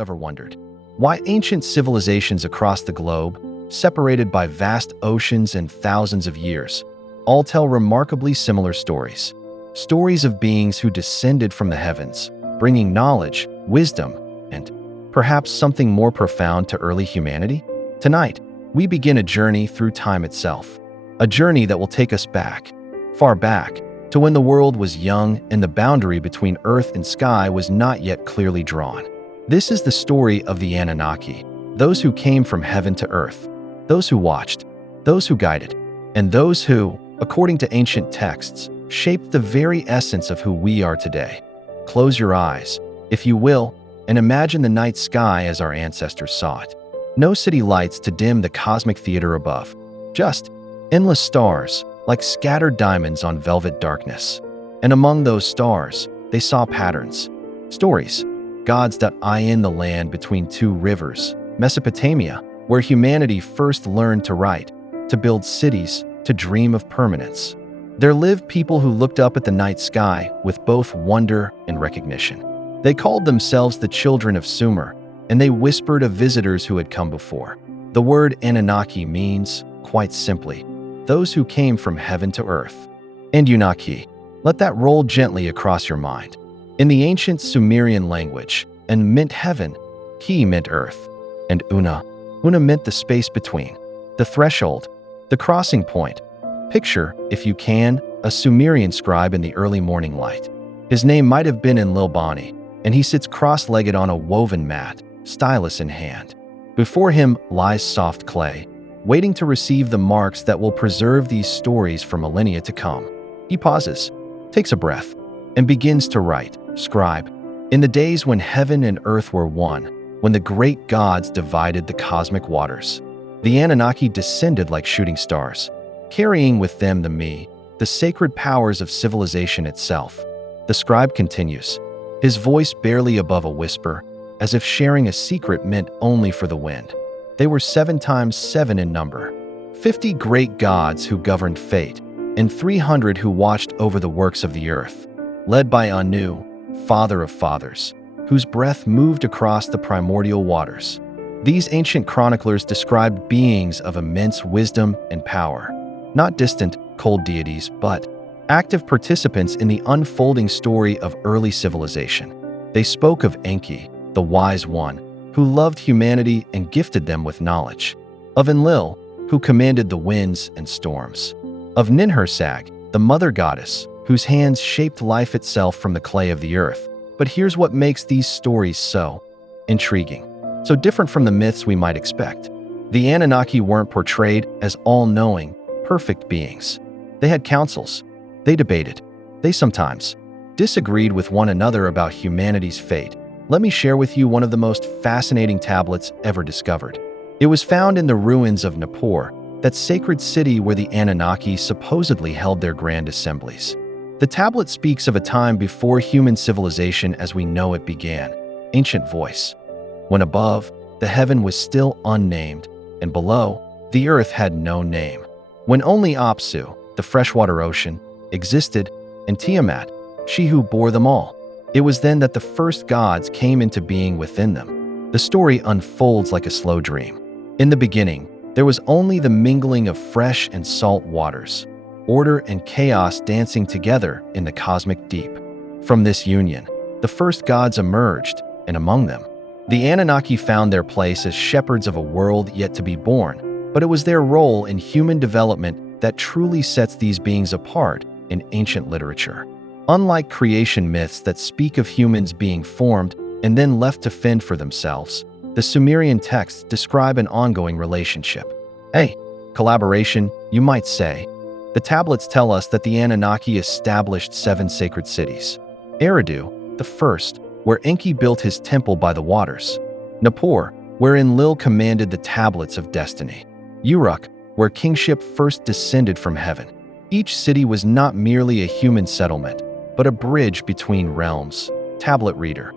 you ever wondered why ancient civilizations across the globe, separated by vast oceans and thousands of years, all tell remarkably similar stories? Stories of beings who descended from the heavens, bringing knowledge, wisdom, and perhaps something more profound to early humanity? Tonight, we begin a journey through time itself, a journey that will take us back, far back, to when the world was young and the boundary between earth and sky was not yet clearly drawn. This is the story of the Anunnaki, those who came from heaven to earth, those who watched, those who guided, and those who, according to ancient texts, shaped the very essence of who we are today. Close your eyes, if you will, and imagine the night sky as our ancestors saw it. No city lights to dim the cosmic theater above, just endless stars, like scattered diamonds on velvet darkness. And among those stars, they saw patterns, stories, gods that eye in the land between two rivers, Mesopotamia, where humanity first learned to write, to build cities, to dream of permanence. There lived people who looked up at the night sky with both wonder and recognition. They called themselves the children of Sumer, and they whispered of visitors who had come before. The word Anunnaki means, quite simply, those who came from heaven to earth. Anunnaki, let that roll gently across your mind. In the ancient Sumerian language, An meant heaven, Ki meant earth, and Una meant the space between, the threshold, the crossing point. Picture, if you can, a Sumerian scribe in the early morning light. His name might have been Enlil, and he sits cross-legged on a woven mat, stylus in hand. Before him lies soft clay, waiting to receive the marks that will preserve these stories for millennia to come. He pauses, takes a breath, and begins to write, scribe. In the days when heaven and earth were one, when the great gods divided the cosmic waters, the Anunnaki descended like shooting stars, carrying with them the sacred powers of civilization itself. The scribe continues, his voice barely above a whisper, as if sharing a secret meant only for the wind. They were 7 times 7 in number, 50 great gods who governed fate, and 300 who watched over the works of the earth, led by Anu, father of fathers, whose breath moved across the primordial waters. These ancient chroniclers described beings of immense wisdom and power, not distant, cold deities, but active participants in the unfolding story of early civilization. They spoke of Enki, the wise one, who loved humanity and gifted them with knowledge, of Enlil, who commanded the winds and storms, of Ninhursag, the mother goddess, whose hands shaped life itself from the clay of the earth. But here's what makes these stories so intriguing, so different from the myths we might expect. The Anunnaki weren't portrayed as all-knowing, perfect beings. They had councils, they debated, they sometimes disagreed with one another about humanity's fate. Let me share with you one of the most fascinating tablets ever discovered. It was found in the ruins of Nippur, that sacred city where the Anunnaki supposedly held their grand assemblies. The tablet speaks of a time before human civilization as we know it began. Ancient voice. When above, the heaven was still unnamed, and below, the earth had no name. When only Apsu, the freshwater ocean, existed, and Tiamat, she who bore them all. It was then that the first gods came into being within them. The story unfolds like a slow dream. In the beginning, there was only the mingling of fresh and salt waters, order and chaos dancing together in the cosmic deep. From this union, the first gods emerged, and among them, the Anunnaki found their place as shepherds of a world yet to be born. But it was their role in human development that truly sets these beings apart in ancient literature. Unlike creation myths that speak of humans being formed and then left to fend for themselves, the Sumerian texts describe an ongoing relationship. A collaboration, you might say. The tablets tell us that the Anunnaki established 7 sacred cities. Eridu, the first, where Enki built his temple by the waters. Nippur, where Enlil commanded the tablets of destiny. Uruk, where kingship first descended from heaven. Each city was not merely a human settlement, but a bridge between realms. Tablet reader.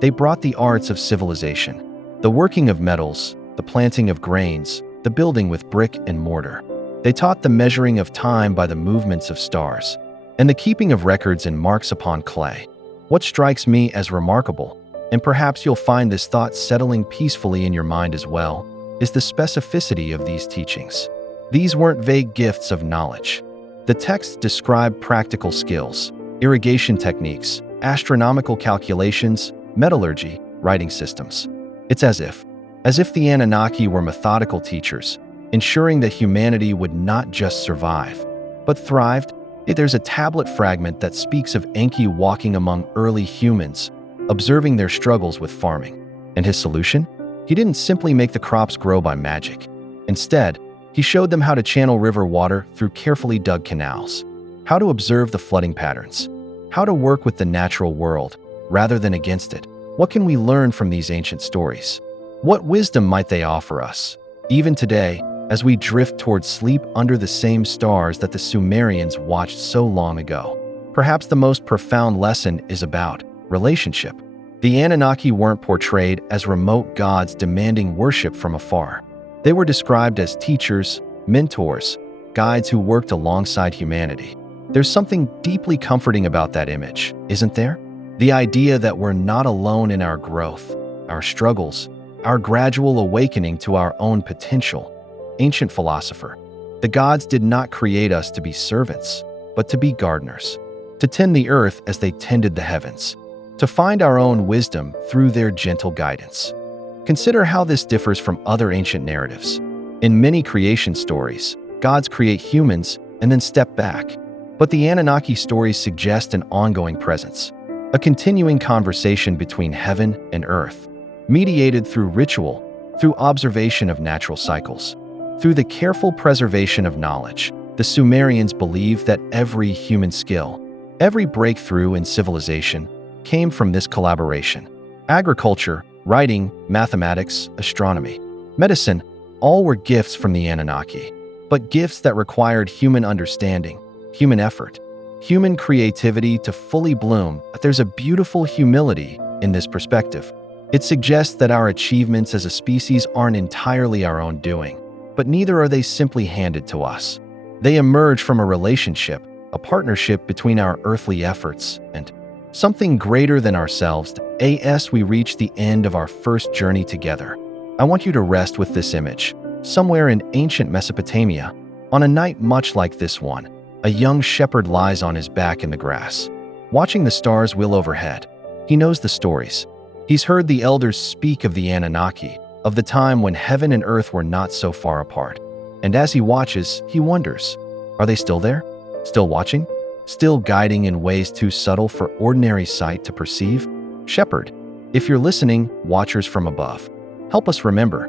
They brought the arts of civilization, the working of metals, the planting of grains, the building with brick and mortar. They taught the measuring of time by the movements of stars, and the keeping of records and marks upon clay. What strikes me as remarkable and perhaps you'll find this thought settling peacefully in your mind as well, is the specificity of these teachings. These weren't vague gifts of knowledge. The texts describe practical skills, irrigation techniques, astronomical calculations, metallurgy, writing systems. It's as if the Anunnaki were methodical teachers, ensuring that humanity would not just survive, but thrived. There's a tablet fragment that speaks of Enki walking among early humans, observing their struggles with farming. And his solution? He didn't simply make the crops grow by magic. Instead, he showed them how to channel river water through carefully dug canals, how to observe the flooding patterns, how to work with the natural world rather than against it. What can we learn from these ancient stories? What wisdom might they offer us, even today, as we drift towards sleep under the same stars that the Sumerians watched so long ago? Perhaps the most profound lesson is about relationship. The Anunnaki weren't portrayed as remote gods demanding worship from afar. They were described as teachers, mentors, guides who worked alongside humanity. There's something deeply comforting about that image, isn't there? The idea that we're not alone in our growth, our struggles, our gradual awakening to our own potential. Ancient philosopher. The gods did not create us to be servants, but to be gardeners, to tend the earth as they tended the heavens, to find our own wisdom through their gentle guidance. Consider how this differs from other ancient narratives. In many creation stories, gods create humans and then step back. But the Anunnaki stories suggest an ongoing presence, a continuing conversation between heaven and earth, mediated through ritual, through observation of natural cycles, through the careful preservation of knowledge. The Sumerians believed that every human skill, every breakthrough in civilization, came from this collaboration. Agriculture, writing, mathematics, astronomy, medicine, all were gifts from the Anunnaki, but gifts that required human understanding, human effort, human creativity to fully bloom. There's a beautiful humility in this perspective. It suggests that our achievements as a species aren't entirely our own doing, but neither are they simply handed to us. They emerge from a relationship, a partnership between our earthly efforts and something greater than ourselves. As we reach the end of our first journey together, I want you to rest with this image. Somewhere in ancient Mesopotamia, on a night much like this one, a young shepherd lies on his back in the grass, watching the stars wheel overhead. He knows the stories. He's heard the elders speak of the Anunnaki, of the time when heaven and earth were not so far apart. And as he watches, he wonders, are they still there? Still watching? Still guiding in ways too subtle for ordinary sight to perceive? Shepherd, if you're listening, watchers from above, help us remember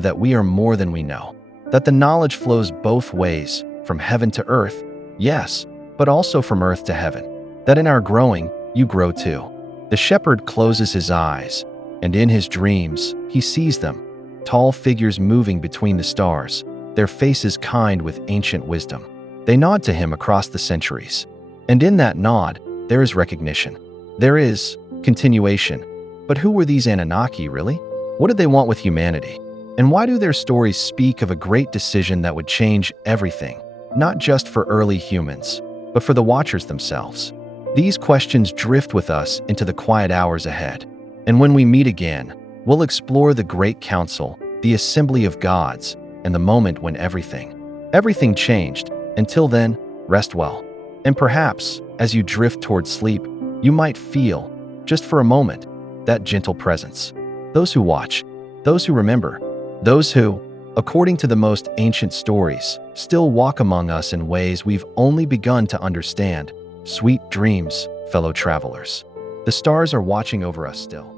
that we are more than we know, that the knowledge flows both ways, from heaven to earth, yes, but also from earth to heaven, that in our growing, you grow too. The shepherd closes his eyes, and in his dreams, he sees them, tall figures moving between the stars, their faces kind with ancient wisdom. They nod to him across the centuries, and in that nod, there is recognition. There is continuation. But who were these Anunnaki, really? What did they want with humanity? And why do their stories speak of a great decision that would change everything, not just for early humans, but for the watchers themselves? These questions drift with us into the quiet hours ahead. And when we meet again, we'll explore the Great Council, the Assembly of Gods, and the moment when everything changed. Until then, rest well. And perhaps, as you drift towards sleep, you might feel, just for a moment, that gentle presence. Those who watch, those who remember, those who, according to the most ancient stories, still walk among us in ways we've only begun to understand. Sweet dreams, fellow travelers. The stars are watching over us still.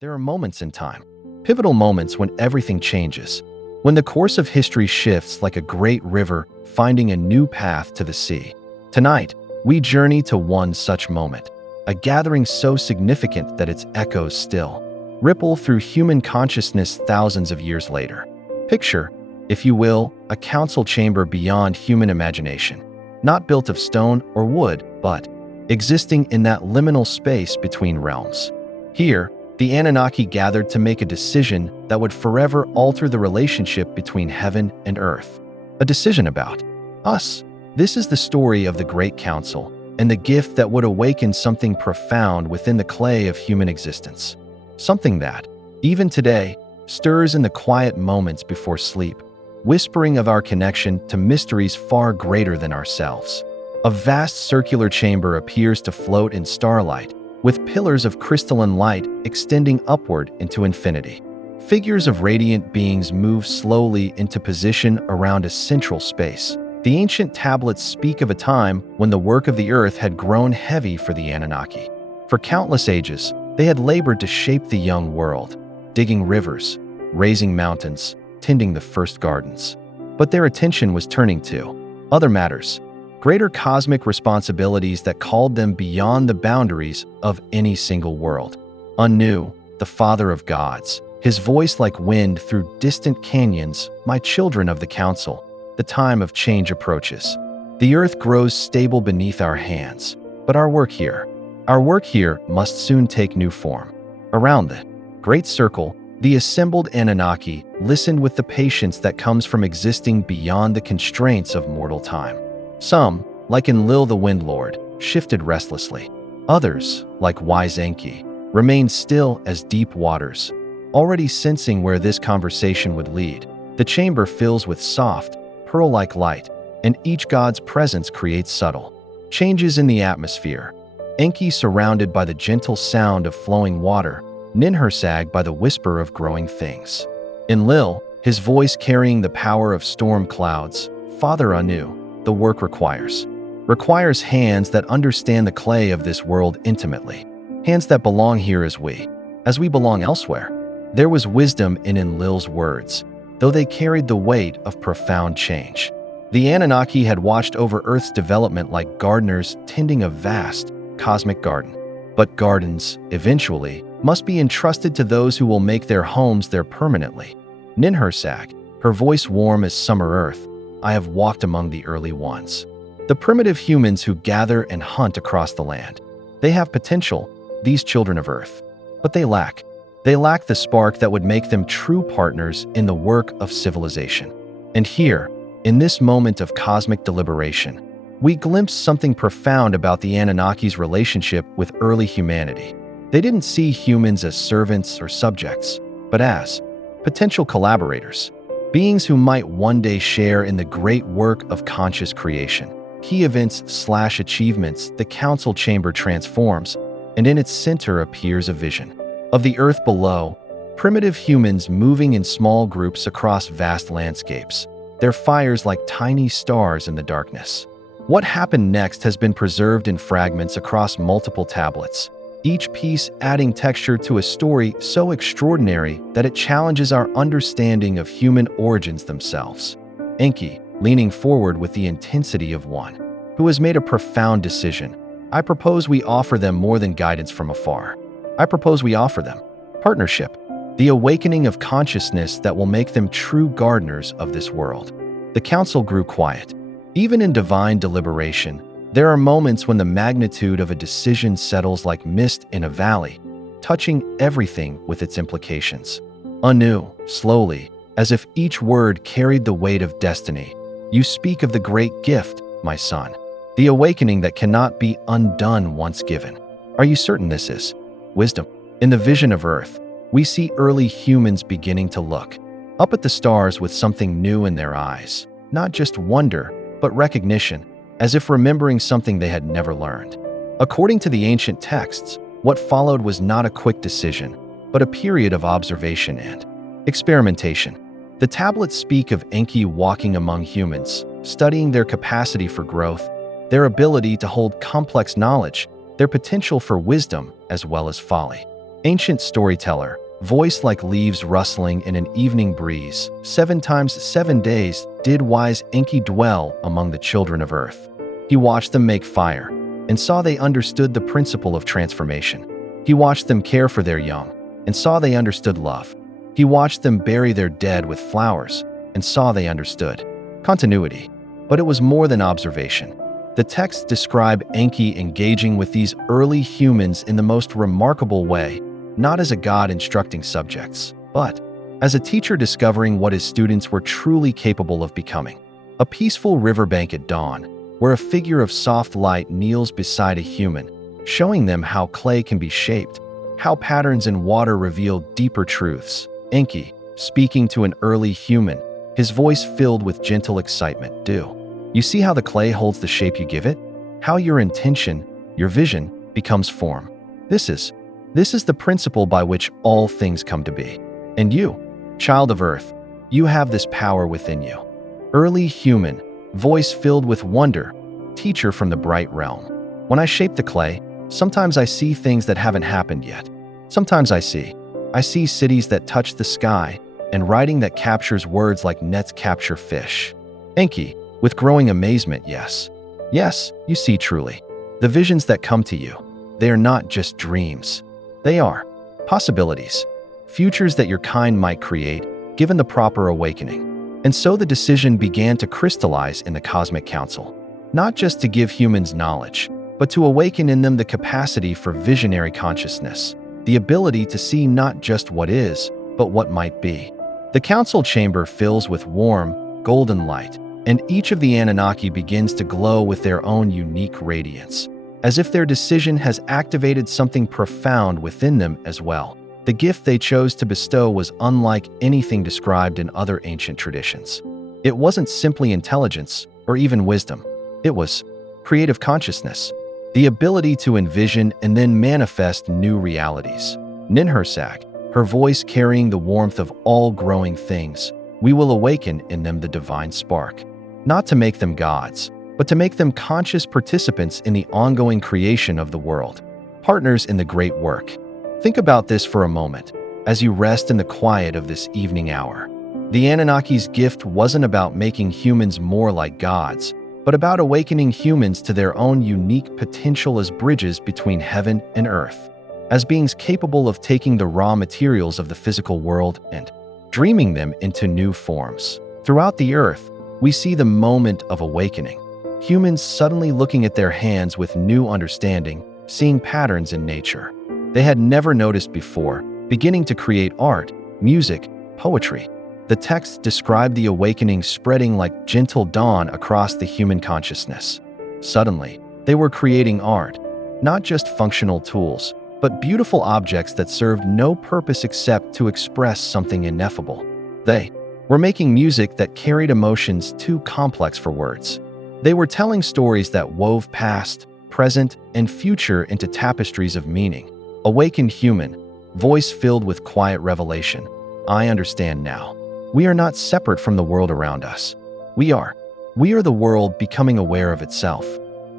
There are moments in time, pivotal moments when everything changes, when the course of history shifts like a great river finding a new path to the sea. Tonight, we journey to one such moment, a gathering so significant that its echoes still ripple through human consciousness thousands of years later. Picture, if you will, a council chamber beyond human imagination, not built of stone or wood, but existing in that liminal space between realms. Here, the Anunnaki gathered to make a decision that would forever alter the relationship between heaven and earth. A decision about us, This is the story of the Great Council and the gift that would awaken something profound within the clay of human existence. Something that, even today, stirs in the quiet moments before sleep, whispering of our connection to mysteries far greater than ourselves. A vast circular chamber appears to float in starlight, with pillars of crystalline light extending upward into infinity. Figures of radiant beings move slowly into position around a central space. The ancient tablets speak of a time when the work of the earth had grown heavy for the Anunnaki. For countless ages, they had labored to shape the young world, digging rivers, raising mountains, tending the first gardens. But their attention was turning to other matters, greater cosmic responsibilities that called them beyond the boundaries of any single world. Anu, the father of gods, his voice like wind through distant canyons, my children of the council, the time of change approaches. The earth grows stable beneath our hands, but our work here must soon take new form. Around the great circle, the assembled Anunnaki listened with the patience that comes from existing beyond the constraints of mortal time. Some, like Enlil the Wind Lord, shifted restlessly. Others, like wise Enki, remained still as deep waters, already sensing where this conversation would lead. The chamber fills with soft, pearl-like light, and each god's presence creates subtle changes in the atmosphere. Enki surrounded by the gentle sound of flowing water, Ninhursag by the whisper of growing things. Enlil, his voice carrying the power of storm clouds. Father Anu, the work requires hands that understand the clay of this world intimately, hands that belong here as we belong elsewhere. There was wisdom in Enlil's words, though they carried the weight of profound change. The Anunnaki had watched over Earth's development like gardeners tending a vast, cosmic garden. But gardens, eventually, must be entrusted to those who will make their homes there permanently. Ninhursag, her voice warm as summer earth, I have walked among the early ones. The primitive humans who gather and hunt across the land. They have potential, these children of Earth, but they lack the spark that would make them true partners in the work of civilization. And here, in this moment of cosmic deliberation, we glimpse something profound about the Anunnaki's relationship with early humanity. They didn't see humans as servants or subjects, but as potential collaborators, beings who might one day share in the great work of conscious creation. Key events/achievements, the council chamber transforms, and in its center appears a vision of the earth below, primitive humans moving in small groups across vast landscapes, their fires like tiny stars in the darkness. What happened next has been preserved in fragments across multiple tablets, each piece adding texture to a story so extraordinary that it challenges our understanding of human origins themselves. Enki, leaning forward with the intensity of one who has made a profound decision. I propose we offer them more than guidance from afar. I propose we offer them partnership, the awakening of consciousness that will make them true gardeners of this world. The council grew quiet. Even in divine deliberation, there are moments when the magnitude of a decision settles like mist in a valley, touching everything with its implications. Anu, slowly, as if each word carried the weight of destiny, you speak of the great gift, my son, the awakening that cannot be undone once given. Are you certain this is wisdom? In the vision of Earth, we see early humans beginning to look up at the stars with something new in their eyes, not just wonder, but recognition, as if remembering something they had never learned. According to the ancient texts, what followed was not a quick decision, but a period of observation and experimentation. The tablets speak of Enki walking among humans, studying their capacity for growth, their ability to hold complex knowledge, their potential for wisdom as well as folly. Ancient storyteller, voice like leaves rustling in an evening breeze, 7 times 7 days did wise Enki dwell among the children of Earth. He watched them make fire, and saw they understood the principle of transformation. He watched them care for their young, and saw they understood love. He watched them bury their dead with flowers, and saw they understood continuity. But it was more than observation. The texts describe Enki engaging with these early humans in the most remarkable way, not as a god instructing subjects, but as a teacher discovering what his students were truly capable of becoming. A peaceful riverbank at dawn, where a figure of soft light kneels beside a human, showing them how clay can be shaped, how patterns in water reveal deeper truths. Enki, speaking to an early human, his voice filled with gentle excitement. Do you see how the clay holds the shape you give it? How your intention, your vision, becomes form. This is the principle by which all things come to be. And you, child of Earth, you have this power within you. Early human, voice filled with wonder, teacher from the bright realm. When I shape the clay, sometimes I see things that haven't happened yet. Sometimes I see cities that touch the sky and writing that captures words like nets capture fish. Enki, with growing amazement, yes, you see truly. The visions that come to you, they are not just dreams. They are possibilities, futures that your kind might create, given the proper awakening. And so the decision began to crystallize in the Cosmic Council, not just to give humans knowledge, but to awaken in them the capacity for visionary consciousness, the ability to see not just what is, but what might be. The council chamber fills with warm, golden light, and each of the Anunnaki begins to glow with their own unique radiance, as if their decision has activated something profound within them as well. The gift they chose to bestow was unlike anything described in other ancient traditions. It wasn't simply intelligence or even wisdom. It was creative consciousness, the ability to envision and then manifest new realities. Ninhursag, her voice carrying the warmth of all growing things, we will awaken in them the divine spark, not to make them gods, but to make them conscious participants in the ongoing creation of the world, partners in the great work. Think about this for a moment, as you rest in the quiet of this evening hour. The Anunnaki's gift wasn't about making humans more like gods, but about awakening humans to their own unique potential as bridges between heaven and earth, as beings capable of taking the raw materials of the physical world and dreaming them into new forms. Throughout the earth, we see the moment of awakening. Humans suddenly looking at their hands with new understanding, seeing patterns in nature they had never noticed before, beginning to create art, music, poetry. The text described the awakening spreading like gentle dawn across the human consciousness. Suddenly, they were creating art, not just functional tools, but beautiful objects that served no purpose except to express something ineffable. They were making music that carried emotions too complex for words. They were telling stories that wove past, present, and future into tapestries of meaning. Awakened human, voice filled with quiet revelation. I understand now. We are not separate from the world around us. We are the world becoming aware of itself,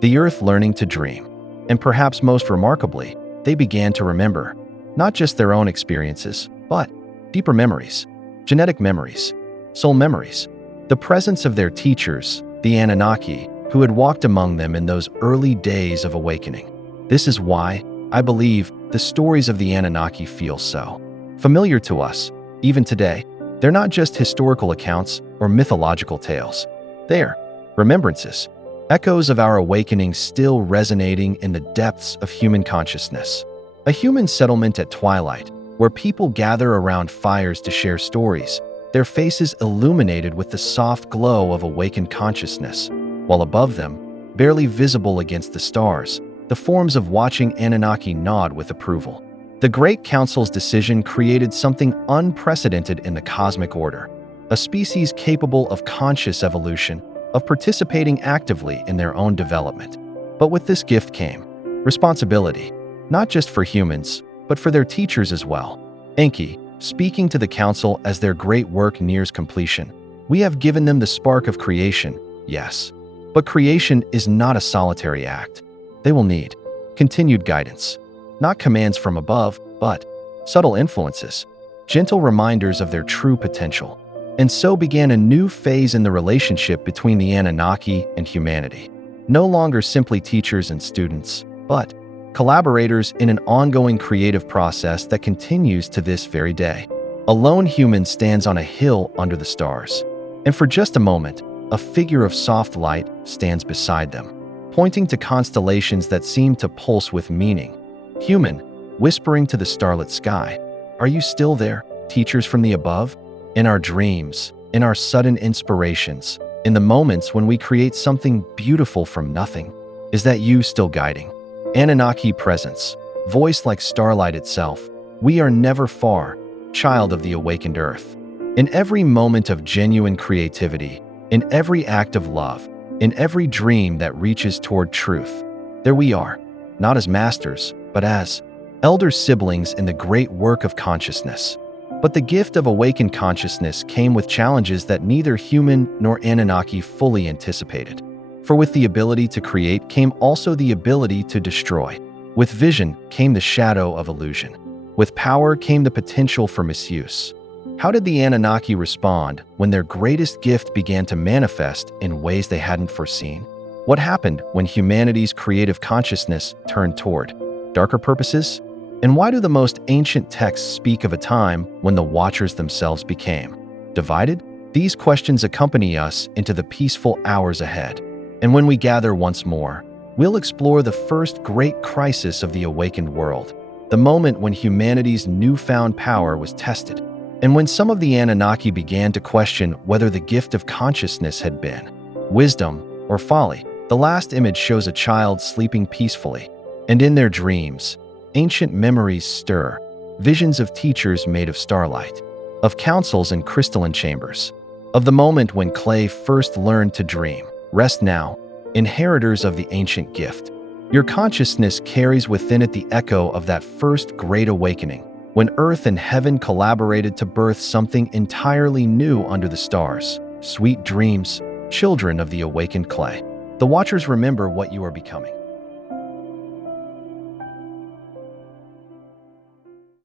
the earth learning to dream. And perhaps most remarkably, they began to remember, not just their own experiences, but deeper memories, genetic memories, soul memories, the presence of their teachers, the Anunnaki, who had walked among them in those early days of awakening. This is why, I believe, the stories of the Anunnaki feel so familiar to us, even today. They're not just historical accounts or mythological tales. They're remembrances, echoes of our awakening still resonating in the depths of human consciousness. A human settlement at twilight, where people gather around fires to share stories, their faces illuminated with the soft glow of awakened consciousness, while above them, barely visible against the stars, the forms of watching Anunnaki nod with approval. The Great Council's decision created something unprecedented in the cosmic order, a species capable of conscious evolution, of participating actively in their own development. But with this gift came responsibility, not just for humans, but for their teachers as well. Enki, speaking to the council as their great work nears completion, we have given them the spark of creation, yes. But creation is not a solitary act. They will need continued guidance, not commands from above, but subtle influences, gentle reminders of their true potential. And so began a new phase in the relationship between the Anunnaki and humanity. No longer simply teachers and students, but collaborators in an ongoing creative process that continues to this very day. A lone human stands on a hill under the stars, and for just a moment, a figure of soft light stands beside them, pointing to constellations that seem to pulse with meaning. Human, whispering to the starlit sky, "Are you still there, teachers from the above?" In our dreams, in our sudden inspirations, in the moments when we create something beautiful from nothing. Is that you still guiding? Anunnaki presence, voice like starlight itself. We are never far, child of the awakened earth. In every moment of genuine creativity, in every act of love, in every dream that reaches toward truth, there we are, not as masters, but as elder siblings in the great work of consciousness. But the gift of awakened consciousness came with challenges that neither human nor Anunnaki fully anticipated. For with the ability to create came also the ability to destroy. With vision came the shadow of illusion. With power came the potential for misuse. How did the Anunnaki respond when their greatest gift began to manifest in ways they hadn't foreseen? What happened when humanity's creative consciousness turned toward darker purposes? And why do the most ancient texts speak of a time when the Watchers themselves became divided? These questions accompany us into the peaceful hours ahead. And when we gather once more, we'll explore the first great crisis of the awakened world, the moment when humanity's newfound power was tested, and when some of the Anunnaki began to question whether the gift of consciousness had been wisdom or folly. The last image shows a child sleeping peacefully, and in their dreams, ancient memories stir, visions of teachers made of starlight, of councils in crystalline chambers, of the moment when clay first learned to dream. Rest now, inheritors of the ancient gift. Your consciousness carries within it the echo of that first great awakening, when earth and heaven collaborated to birth something entirely new under the stars. Sweet dreams, children of the awakened clay. The Watchers remember what you are becoming.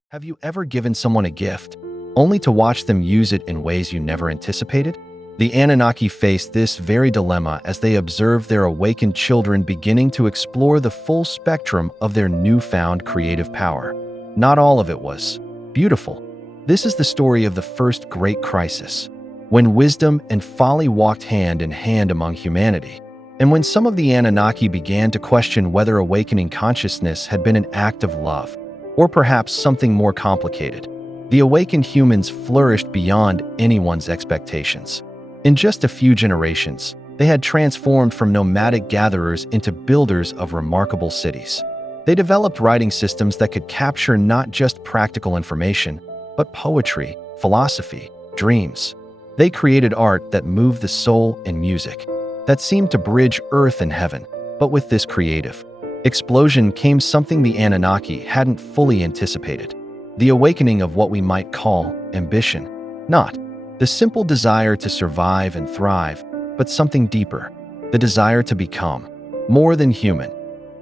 Have you ever given someone a gift, only to watch them use it in ways you never anticipated? The Anunnaki faced this very dilemma as they observed their awakened children beginning to explore the full spectrum of their newfound creative power. Not all of it was beautiful. This is the story of the first great crisis, when wisdom and folly walked hand in hand among humanity, and when some of the Anunnaki began to question whether awakening consciousness had been an act of love, or perhaps something more complicated. The awakened humans flourished beyond anyone's expectations. In just a few generations, they had transformed from nomadic gatherers into builders of remarkable cities. They developed writing systems that could capture not just practical information, but poetry, philosophy, dreams. They created art that moved the soul and music, that seemed to bridge earth and heaven. But with this creative explosion came something the Anunnaki hadn't fully anticipated: the awakening of what we might call ambition. Not the simple desire to survive and thrive, but something deeper, the desire to become more than human.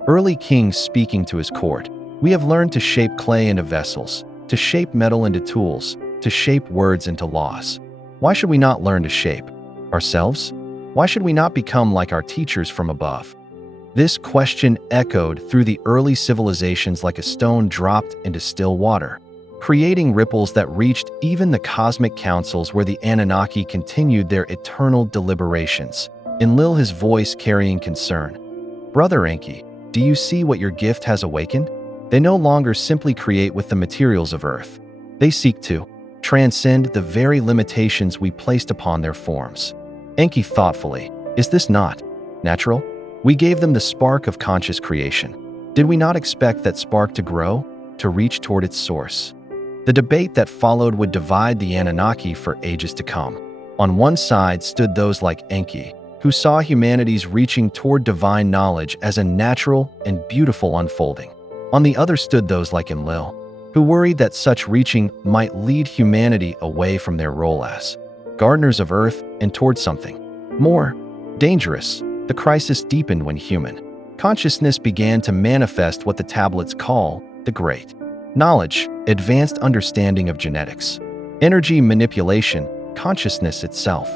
Early kings speaking to his court, "We have learned to shape clay into vessels, to shape metal into tools, to shape words into laws. Why should we not learn to shape ourselves? Why should we not become like our teachers from above?" This question echoed through the early civilizations like a stone dropped into still water, creating ripples that reached even the cosmic councils where the Anunnaki continued their eternal deliberations. Enlil, his voice carrying concern. "Brother Enki, do you see what your gift has awakened? They no longer simply create with the materials of earth. They seek to transcend the very limitations we placed upon their forms." Enki thoughtfully, "Is this not natural? We gave them the spark of conscious creation. Did we not expect that spark to grow, to reach toward its source?" The debate that followed would divide the Anunnaki for ages to come. On one side stood those like Enki, who saw humanity's reaching toward divine knowledge as a natural and beautiful unfolding. On the other stood those like Enlil, who worried that such reaching might lead humanity away from their role as gardeners of earth and toward something more dangerous. The crisis deepened when human consciousness began to manifest what the tablets call the great knowledge, advanced understanding of genetics, energy manipulation, consciousness itself.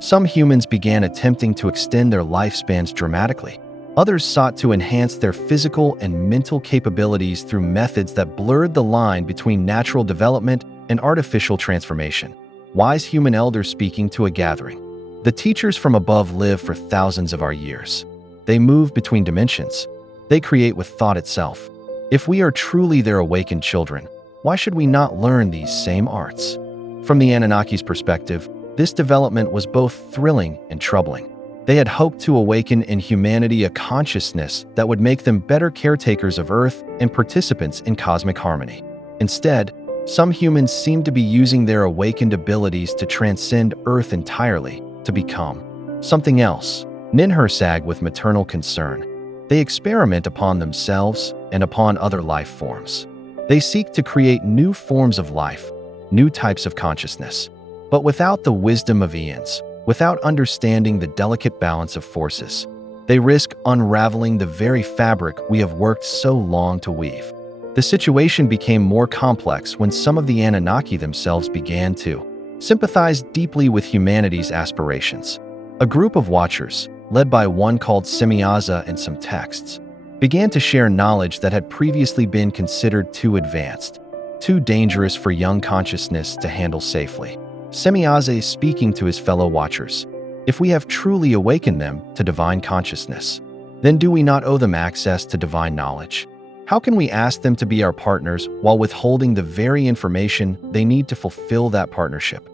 Some humans began attempting to extend their lifespans dramatically. Others sought to enhance their physical and mental capabilities through methods that blurred the line between natural development and artificial transformation. Wise human elders speaking to a gathering. The teachers from above live for thousands of our years. They move between dimensions. They create with thought itself. If we are truly their awakened children, why should we not learn these same arts? From the Anunnaki's perspective, This development was both thrilling and troubling. They had hoped to awaken in humanity a consciousness that would make them better caretakers of Earth and participants in cosmic harmony. Instead, some humans seemed to be using their awakened abilities to transcend Earth entirely, to become something else. Ninhursag with maternal concern. They experiment upon themselves and upon other life forms. They seek to create new forms of life, new types of consciousness. But without the wisdom of eons, without understanding the delicate balance of forces, they risk unraveling the very fabric we have worked so long to weave. The situation became more complex when some of the Anunnaki themselves began to sympathize deeply with humanity's aspirations. A group of watchers, led by one called Semyaza and some texts, began to share knowledge that had previously been considered too advanced, too dangerous for young consciousness to handle safely. Semyaza is speaking to his fellow watchers. If we have truly awakened them to divine consciousness, then do we not owe them access to divine knowledge? How can we ask them to be our partners while withholding the very information they need to fulfill that partnership?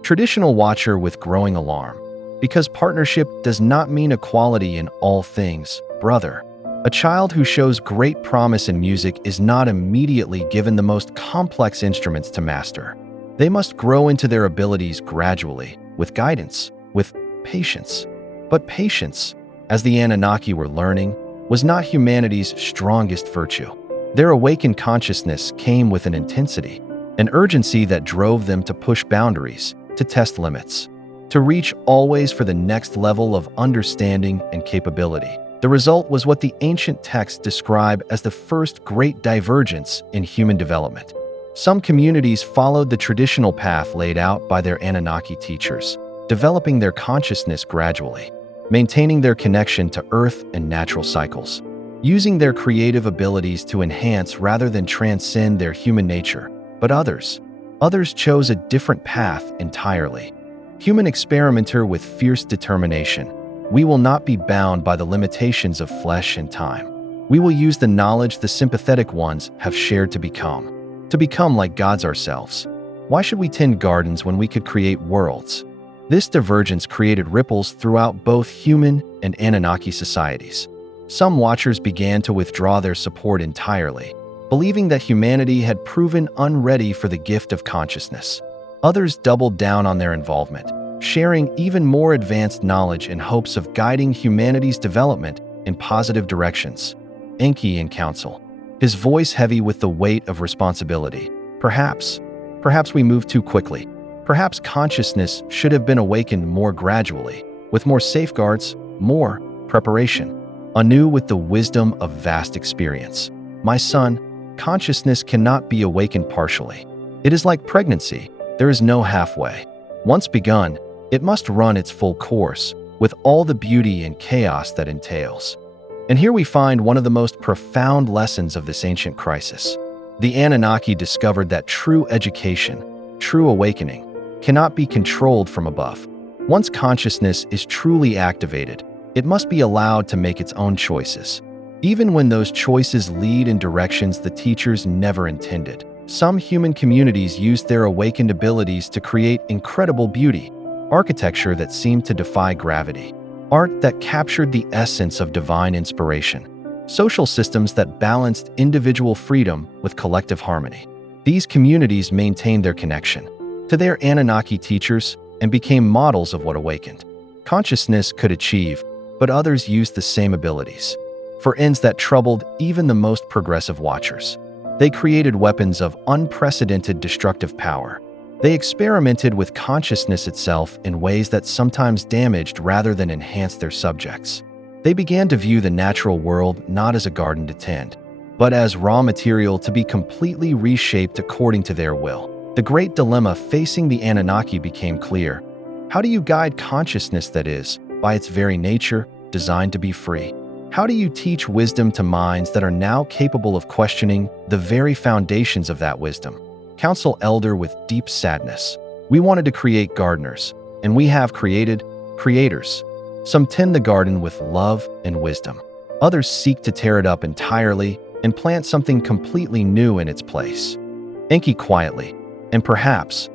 Traditional watcher with growing alarm. Because partnership does not mean equality in all things, brother. A child who shows great promise in music is not immediately given the most complex instruments to master. They must grow into their abilities gradually, with guidance, with patience. But patience, as the Anunnaki were learning, was not humanity's strongest virtue. Their awakened consciousness came with an intensity, an urgency that drove them to push boundaries, to test limits, to reach always for the next level of understanding and capability. The result was what the ancient texts describe as the first great divergence in human development. Some communities followed the traditional path laid out by their Anunnaki teachers, developing their consciousness gradually, maintaining their connection to Earth and natural cycles, using their creative abilities to enhance rather than transcend their human nature. But others chose a different path entirely. Human experimenter with fierce determination. We will not be bound by the limitations of flesh and time. We will use the knowledge the sympathetic ones have shared to become like gods ourselves. Why should we tend gardens when we could create worlds? This divergence created ripples throughout both human and Anunnaki societies. Some watchers began to withdraw their support entirely, believing that humanity had proven unready for the gift of consciousness. Others doubled down on their involvement, sharing even more advanced knowledge in hopes of guiding humanity's development in positive directions. Enki in council, his voice heavy with the weight of responsibility. Perhaps we moved too quickly. Perhaps consciousness should have been awakened more gradually, with more safeguards, more preparation. Anu with the wisdom of vast experience. My son, consciousness cannot be awakened partially. It is like pregnancy. There is no halfway. Once begun, it must run its full course, with all the beauty and chaos that entails. And here we find one of the most profound lessons of this ancient crisis. The Anunnaki discovered that true education, true awakening, cannot be controlled from above. Once consciousness is truly activated, it must be allowed to make its own choices, even when those choices lead in directions the teachers never intended. Some human communities used their awakened abilities to create incredible beauty, architecture that seemed to defy gravity, art that captured the essence of divine inspiration, social systems that balanced individual freedom with collective harmony. These communities maintained their connection to their Anunnaki teachers and became models of what awakened consciousness could achieve, but others used the same abilities for ends that troubled even the most progressive watchers. They created weapons of unprecedented destructive power. They experimented with consciousness itself in ways that sometimes damaged rather than enhanced their subjects. They began to view the natural world not as a garden to tend, but as raw material to be completely reshaped according to their will. The great dilemma facing the Anunnaki became clear. How do you guide consciousness that is, by its very nature, designed to be free? How do you teach wisdom to minds that are now capable of questioning the very foundations of that wisdom? Council elder with deep sadness. We wanted to create gardeners, and we have created creators. Some tend the garden with love and wisdom. Others seek to tear it up entirely and plant something completely new in its place. Enki quietly, and perhaps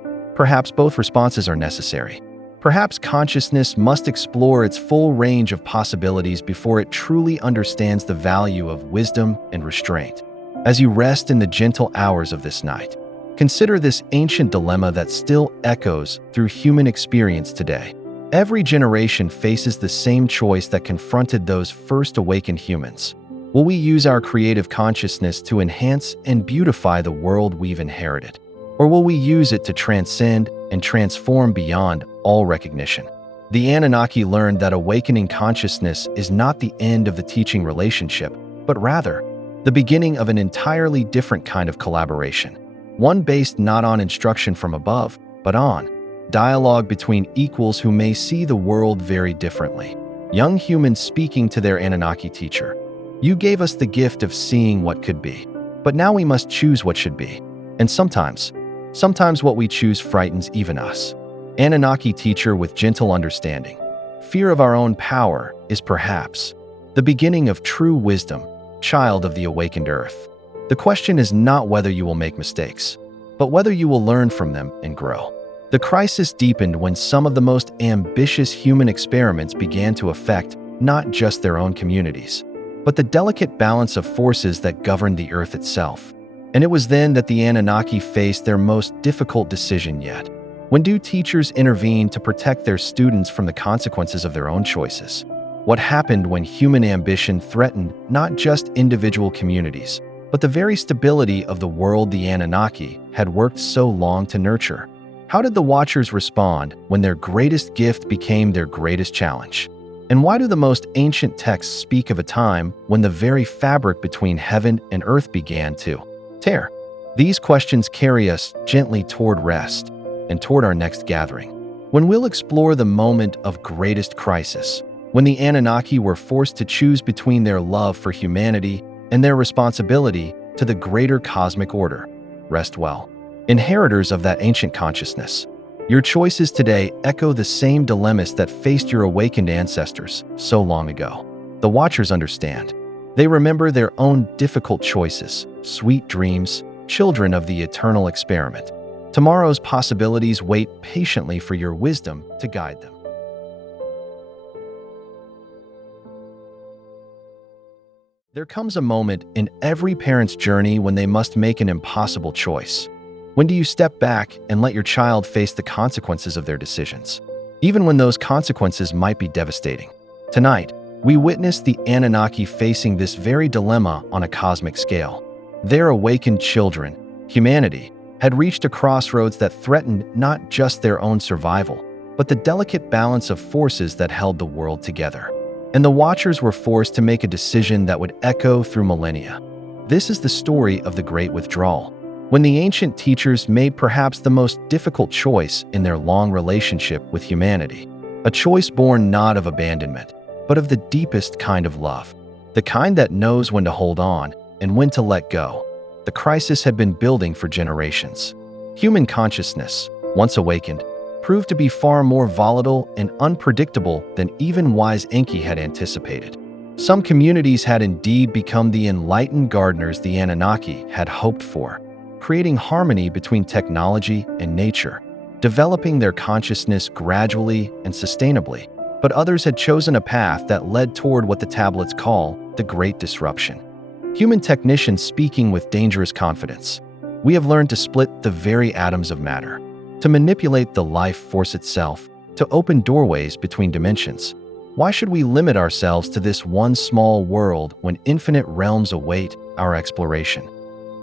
both responses are necessary. Perhaps consciousness must explore its full range of possibilities before it truly understands the value of wisdom and restraint. As you rest in the gentle hours of this night, consider this ancient dilemma that still echoes through human experience today. Every generation faces the same choice that confronted those first awakened humans. Will we use our creative consciousness to enhance and beautify the world we've inherited? Or will we use it to transcend and transform beyond all recognition? The Anunnaki learned that awakening consciousness is not the end of the teaching relationship, but rather the beginning of an entirely different kind of collaboration, one based not on instruction from above, but on dialogue between equals who may see the world very differently. Young humans speaking to their Anunnaki teacher. You gave us the gift of seeing what could be, but now we must choose what should be. And sometimes what we choose frightens even us. Anunnaki teacher with gentle understanding. Fear of our own power is perhaps the beginning of true wisdom, child of the awakened earth. The question is not whether you will make mistakes, but whether you will learn from them and grow. The crisis deepened when some of the most ambitious human experiments began to affect not just their own communities, but the delicate balance of forces that govern the earth itself. And it was then that the Anunnaki faced their most difficult decision yet. When do teachers intervene to protect their students from the consequences of their own choices? What happened when human ambition threatened not just individual communities, but the very stability of the world the Anunnaki had worked so long to nurture? How did the Watchers respond when their greatest gift became their greatest challenge? And why do the most ancient texts speak of a time when the very fabric between heaven and earth began to tear? These questions carry us gently toward rest and toward our next gathering, when we'll explore the moment of greatest crisis, when the Anunnaki were forced to choose between their love for humanity and their responsibility to the greater cosmic order. Rest well, inheritors of that ancient consciousness. Your choices today echo the same dilemmas that faced your awakened ancestors so long ago. The Watchers understand. They remember their own difficult choices, sweet dreams, children of the eternal experiment. Tomorrow's possibilities wait patiently for your wisdom to guide them. There comes a moment in every parent's journey when they must make an impossible choice. When do you step back and let your child face the consequences of their decisions, even when those consequences might be devastating? Tonight, we witness the Anunnaki facing this very dilemma on a cosmic scale. Their awakened children, humanity, had reached a crossroads that threatened not just their own survival, but the delicate balance of forces that held the world together. And the Watchers were forced to make a decision that would echo through millennia. This is the story of the Great Withdrawal, when the ancient teachers made perhaps the most difficult choice in their long relationship with humanity. A choice born not of abandonment, but of the deepest kind of love, the kind that knows when to hold on and when to let go. The crisis had been building for generations. Human consciousness, once awakened, proved to be far more volatile and unpredictable than even wise Enki had anticipated. Some communities had indeed become the enlightened gardeners the Anunnaki had hoped for, creating harmony between technology and nature, developing their consciousness gradually and sustainably. But others had chosen a path that led toward what the tablets call the Great Disruption. Human technicians speaking with dangerous confidence. We have learned to split the very atoms of matter, to manipulate the life force itself, to open doorways between dimensions. Why should we limit ourselves to this one small world when infinite realms await our exploration?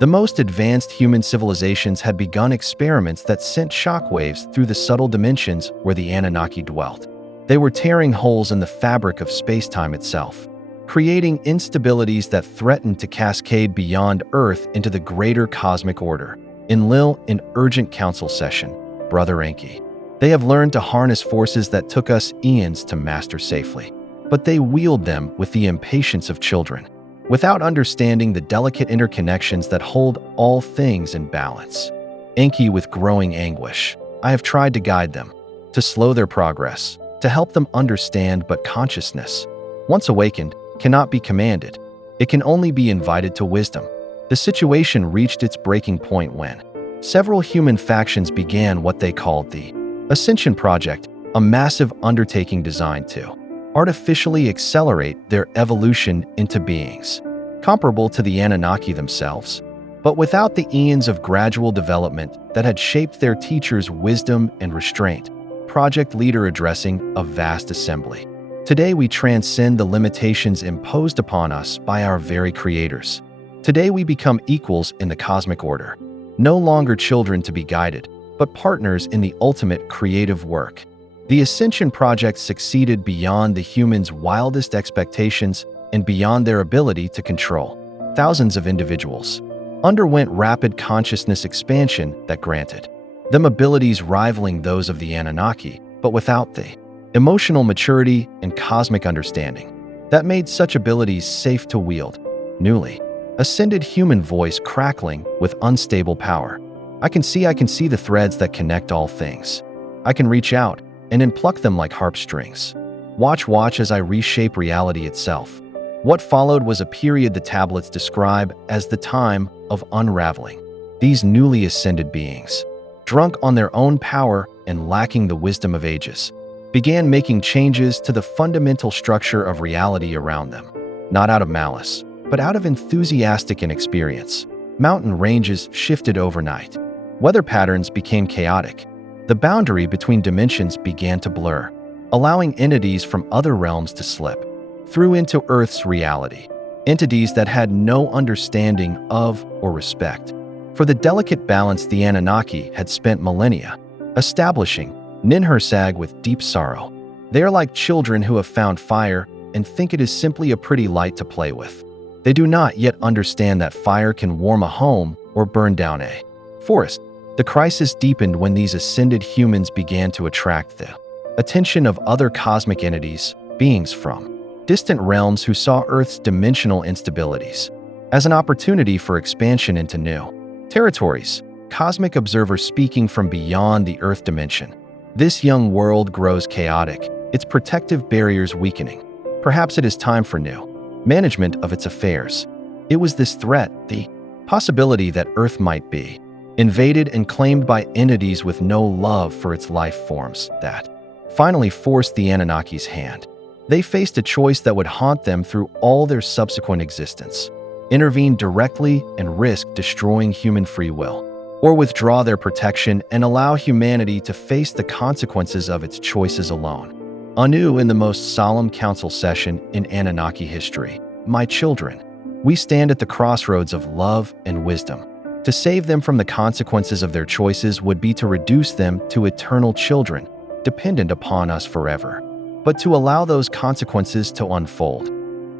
The most advanced human civilizations had begun experiments that sent shockwaves through the subtle dimensions where the Anunnaki dwelt. They were tearing holes in the fabric of space-time itself, creating instabilities that threatened to cascade beyond Earth into the greater cosmic order. Enlil in urgent council session, Brother Enki. They have learned to harness forces that took us eons to master safely, but they wield them with the impatience of children, without understanding the delicate interconnections that hold all things in balance. Enki with growing anguish. I have tried to guide them, to slow their progress, to help them understand, but consciousness, once awakened, cannot be commanded. It can only be invited to wisdom. The situation reached its breaking point when several human factions began what they called the Ascension Project, a massive undertaking designed to artificially accelerate their evolution into beings comparable to the Anunnaki themselves, but without the eons of gradual development that had shaped their teachers' wisdom and restraint. Project leader addressing a vast assembly. Today we transcend the limitations imposed upon us by our very creators. Today we become equals in the cosmic order, no longer children to be guided, but partners in the ultimate creative work. The Ascension Project succeeded beyond the humans' wildest expectations and beyond their ability to control. Thousands of individuals underwent rapid consciousness expansion that granted them abilities rivaling those of the Anunnaki, but without the emotional maturity and cosmic understanding that made such abilities safe to wield. Newly ascended human voice crackling with unstable power. I can see the threads that connect all things. I can reach out and unpluck them like harp strings. Watch as I reshape reality itself. What followed was a period the tablets describe as the time of unraveling. These newly ascended beings, drunk on their own power and lacking the wisdom of ages, began making changes to the fundamental structure of reality around them, not out of malice, but out of enthusiastic inexperience. Mountain ranges shifted overnight. Weather patterns became chaotic. The boundary between dimensions began to blur, allowing entities from other realms to slip through into Earth's reality, entities that had no understanding of or respect for the delicate balance the Anunnaki had spent millennia establishing. Ninhursag with deep sorrow. They are like children who have found fire and think it is simply a pretty light to play with. They do not yet understand that fire can warm a home or burn down a forest. The crisis deepened when these ascended humans began to attract the attention of other cosmic entities, beings from distant realms who saw Earth's dimensional instabilities as an opportunity for expansion into new territories. Cosmic observers speaking from beyond the Earth dimension. This young world grows chaotic, its protective barriers weakening. Perhaps it is time for new management of its affairs. It was this threat, the possibility that Earth might be invaded and claimed by entities with no love for its life forms, that finally forced the Anunnaki's hand. They faced a choice that would haunt them through all their subsequent existence: intervene directly and risk destroying human free will, or withdraw their protection and allow humanity to face the consequences of its choices alone. Anu, in the most solemn council session in Anunnaki history. My children, we stand at the crossroads of love and wisdom. To save them from the consequences of their choices would be to reduce them to eternal children, dependent upon us forever. But to allow those consequences to unfold,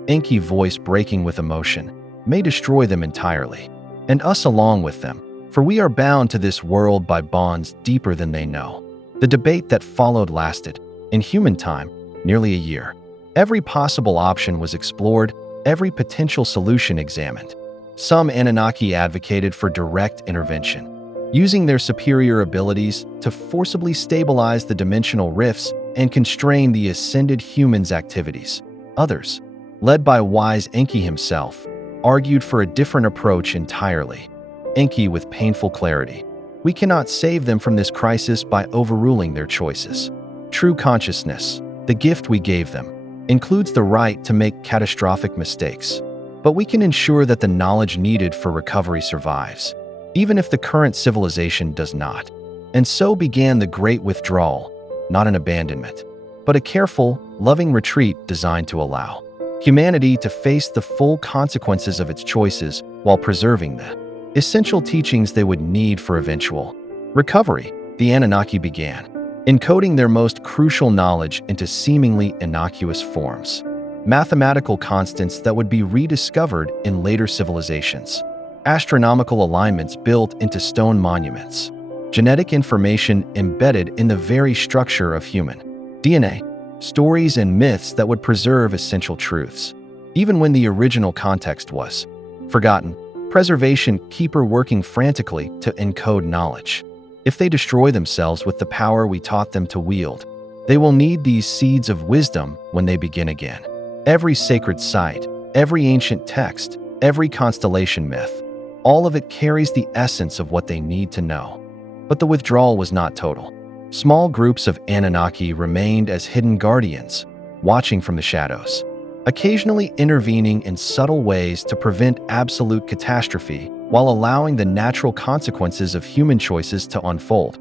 Enki voice breaking with emotion, may destroy them entirely, and us along with them, for we are bound to this world by bonds deeper than they know. The debate that followed lasted, in human time, nearly a year. Every possible option was explored, every potential solution examined. Some Anunnaki advocated for direct intervention, using their superior abilities to forcibly stabilize the dimensional rifts and constrain the ascended humans' activities. Others, led by wise Enki himself, argued for a different approach entirely. Enki with painful clarity. We cannot save them from this crisis by overruling their choices. True consciousness, the gift we gave them, includes the right to make catastrophic mistakes. But we can ensure that the knowledge needed for recovery survives, even if the current civilization does not. And so began the Great Withdrawal, not an abandonment, but a careful, loving retreat designed to allow humanity to face the full consequences of its choices while preserving the essential teachings they would need for eventual recovery. The Anunnaki began encoding their most crucial knowledge into seemingly innocuous forms, mathematical constants that would be rediscovered in later civilizations, astronomical alignments built into stone monuments, genetic information embedded in the very structure of human DNA, stories and myths that would preserve essential truths, even when the original context was forgotten. Preservation keeper working frantically to encode knowledge. If they destroy themselves with the power we taught them to wield, they will need these seeds of wisdom when they begin again. Every sacred site, every ancient text, every constellation myth, all of it carries the essence of what they need to know. But the withdrawal was not total. Small groups of Anunnaki remained as hidden guardians, watching from the shadows, occasionally intervening in subtle ways to prevent absolute catastrophe while allowing the natural consequences of human choices to unfold.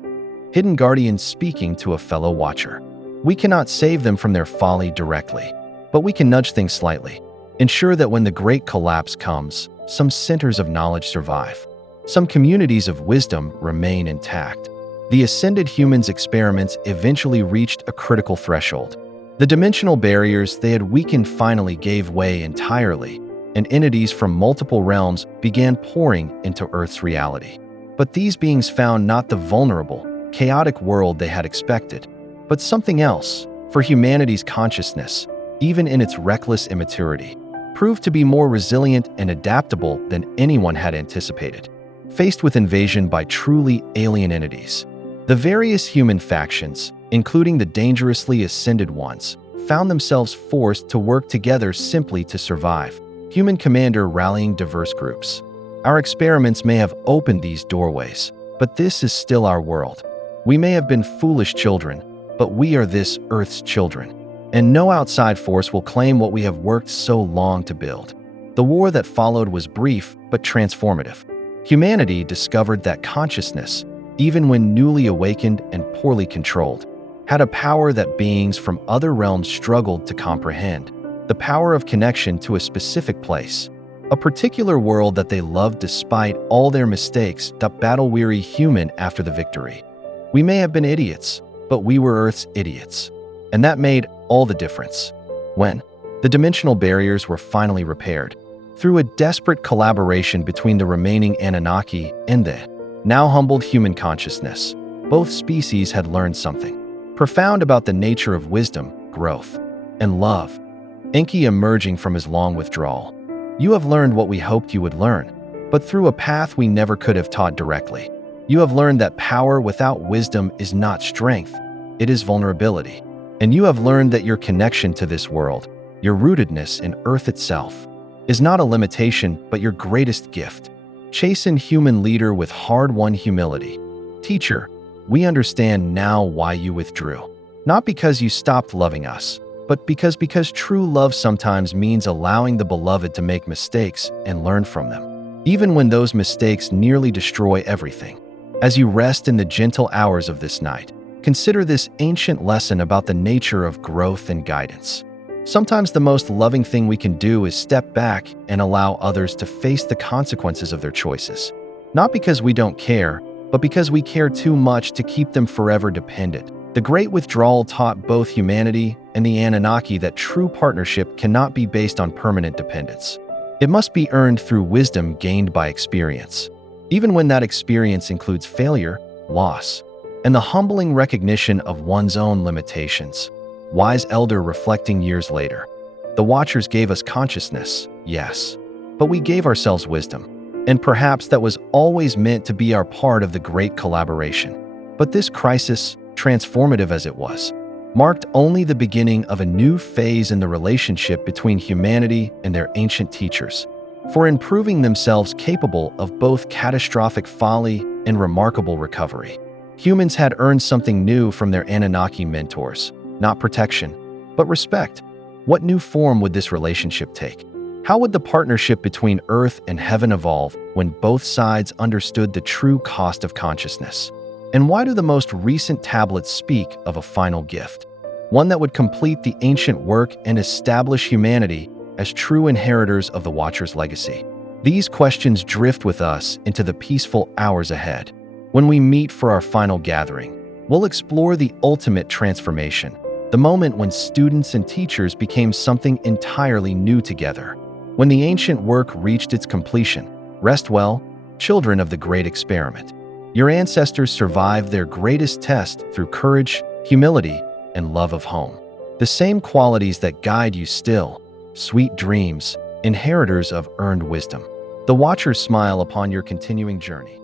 Hidden guardians speaking to a fellow watcher. We cannot save them from their folly directly, but we can nudge things slightly, ensure that when the great collapse comes, some centers of knowledge survive. Some communities of wisdom remain intact. The ascended humans' experiments eventually reached a critical threshold. The dimensional barriers they had weakened finally gave way entirely, and entities from multiple realms began pouring into Earth's reality. But these beings found not the vulnerable, chaotic world they had expected, but something else. For humanity's consciousness, even in its reckless immaturity, proved to be more resilient and adaptable than anyone had anticipated. Faced with invasion by truly alien entities, the various human factions, including the dangerously ascended ones, found themselves forced to work together simply to survive. Human commander rallying diverse groups. Our experiments may have opened these doorways, but this is still our world. We may have been foolish children, but we are this Earth's children, and no outside force will claim what we have worked so long to build. The war that followed was brief but transformative. Humanity discovered that consciousness, even when newly awakened and poorly controlled, had a power that beings from other realms struggled to comprehend. The power of connection to a specific place, a particular world that they loved despite all their mistakes. The battle-weary human after the victory. We may have been idiots, but we were Earth's idiots. And that made all the difference. When the dimensional barriers were finally repaired, through a desperate collaboration between the remaining Anunnaki and the now humbled human consciousness, both species had learned something profound about the nature of wisdom, growth, and love. Enki emerging from his long withdrawal. You have learned what we hoped you would learn, but through a path we never could have taught directly. You have learned that power without wisdom is not strength, it is vulnerability. And you have learned that your connection to this world, your rootedness in Earth itself, is not a limitation but your greatest gift. Chastened human leader with hard-won humility. Teacher, we understand now why you withdrew. Not because you stopped loving us, but because true love sometimes means allowing the beloved to make mistakes and learn from them, even when those mistakes nearly destroy everything. As you rest in the gentle hours of this night, consider this ancient lesson about the nature of growth and guidance. Sometimes the most loving thing we can do is step back and allow others to face the consequences of their choices. Not because we don't care, but because we care too much to keep them forever dependent. The Great Withdrawal taught both humanity and the Anunnaki that true partnership cannot be based on permanent dependence. It must be earned through wisdom gained by experience, even when that experience includes failure, loss, and the humbling recognition of one's own limitations. Wise elder reflecting years later. The Watchers gave us consciousness, yes, but we gave ourselves wisdom. And perhaps that was always meant to be our part of the great collaboration. But this crisis, transformative as it was, marked only the beginning of a new phase in the relationship between humanity and their ancient teachers. For in proving themselves capable of both catastrophic folly and remarkable recovery, humans had earned something new from their Anunnaki mentors, not protection, but respect. What new form would this relationship take? How would the partnership between Earth and Heaven evolve when both sides understood the true cost of consciousness? And why do the most recent tablets speak of a final gift? One that would complete the ancient work and establish humanity as true inheritors of the Watcher's legacy. These questions drift with us into the peaceful hours ahead. When we meet for our final gathering, we'll explore the ultimate transformation, the moment when students and teachers became something entirely new together. When the ancient work reached its completion, rest well, children of the great experiment. Your ancestors survived their greatest test through courage, humility, and love of home. The same qualities that guide you still, sweet dreams, inheritors of earned wisdom. The Watchers smile upon your continuing journey.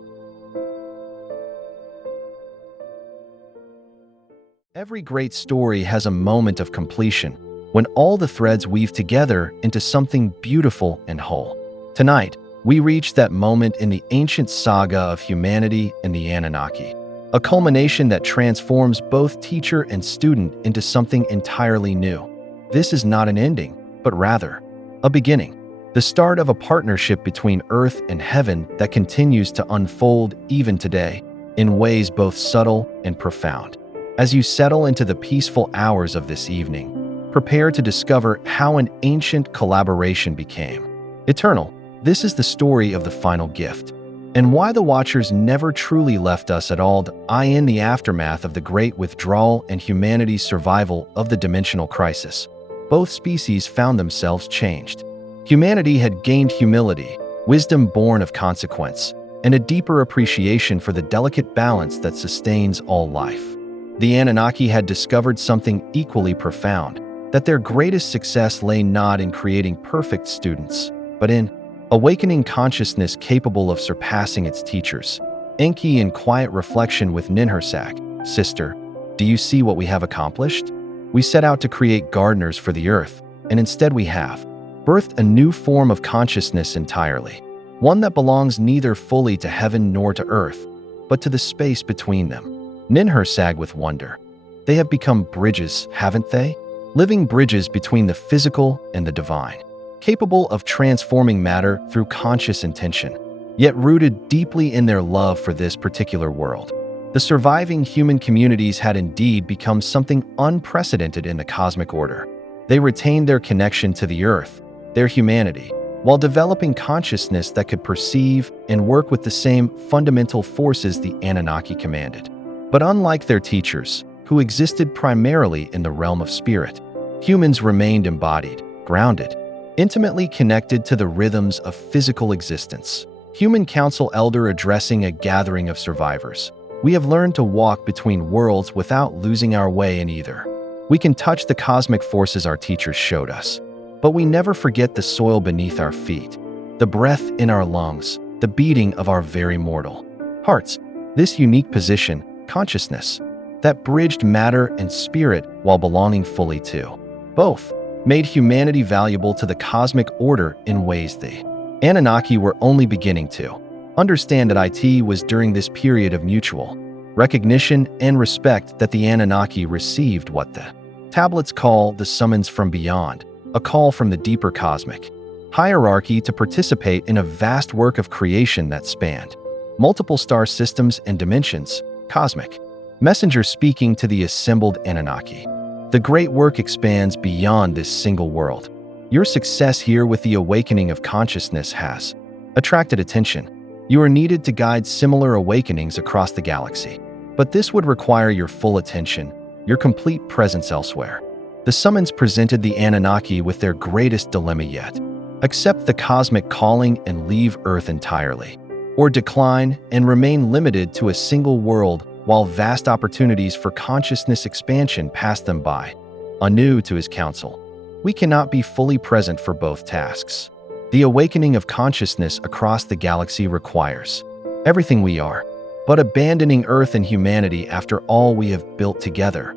Every great story has a moment of completion, when all the threads weave together into something beautiful and whole. Tonight, we reach that moment in the ancient saga of humanity and the Anunnaki. a culmination that transforms both teacher and student into something entirely new. This is not an ending, but rather a beginning, the start of a partnership between earth and heaven that continues to unfold even today, in ways both subtle and profound. As you settle into the peaceful hours of this evening, prepare to discover how an ancient collaboration became eternal. This is the story of the final gift, and why the Watchers never truly left us at all. In the aftermath of the Great Withdrawal and humanity's survival of the dimensional crisis, both species found themselves changed. Humanity had gained humility, wisdom born of consequence, and a deeper appreciation for the delicate balance that sustains all life. The Anunnaki had discovered something equally profound, that their greatest success lay not in creating perfect students, but in awakening consciousness capable of surpassing its teachers. Enki, in quiet reflection with Ninhursag, "Sister, do you see what we have accomplished? We set out to create gardeners for the earth, and instead we have birthed a new form of consciousness entirely, one that belongs neither fully to heaven nor to earth, but to the space between them." Ninhursag with wonder, "They have become bridges, haven't they? Living bridges between the physical and the divine, capable of transforming matter through conscious intention, yet rooted deeply in their love for this particular world." The surviving human communities had indeed become something unprecedented in the cosmic order. They retained their connection to the earth, their humanity, while developing consciousness that could perceive and work with the same fundamental forces the Anunnaki commanded. But unlike their teachers, who existed primarily in the realm of spirit, humans remained embodied, grounded, intimately connected to the rhythms of physical existence. Human Council Elder addressing a gathering of survivors, "We have learned to walk between worlds without losing our way in either. We can touch the cosmic forces our teachers showed us, but we never forget the soil beneath our feet, the breath in our lungs, the beating of our very mortal hearts." This unique position, consciousness, that bridged matter and spirit while belonging fully to both, made humanity valuable to the cosmic order in ways the Anunnaki were only beginning to understand. It was during this period of mutual recognition and respect that the Anunnaki received what the tablets call the summons from beyond, a call from the deeper cosmic hierarchy to participate in a vast work of creation that spanned multiple star systems and dimensions. Cosmic messenger speaking to the assembled Anunnaki, "The great work expands beyond this single world. Your success here with the awakening of consciousness has attracted attention. You are needed to guide similar awakenings across the galaxy. But this would require your full attention, your complete presence elsewhere." The summons presented the Anunnaki with their greatest dilemma yet: accept the cosmic calling and leave Earth entirely, or decline and remain limited to a single world while vast opportunities for consciousness expansion pass them by. Anu to his council, "We cannot be fully present for both tasks. The awakening of consciousness across the galaxy requires everything we are, but abandoning Earth and humanity after all we have built together."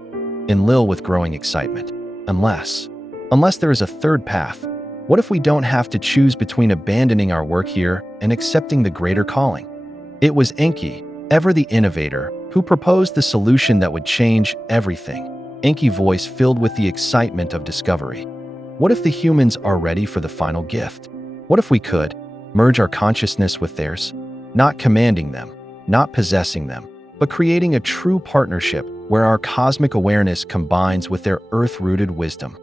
Enlil with growing excitement, Unless there is a third path. What if we don't have to choose between abandoning our work here and accepting the greater calling?" It was Enki, ever the innovator, who proposed the solution that would change everything. Enki voice filled with the excitement of discovery. "What if the humans are ready for the final gift? What if we could merge our consciousness with theirs, not commanding them, not possessing them, but creating a true partnership where our cosmic awareness combines with their earth-rooted wisdom?"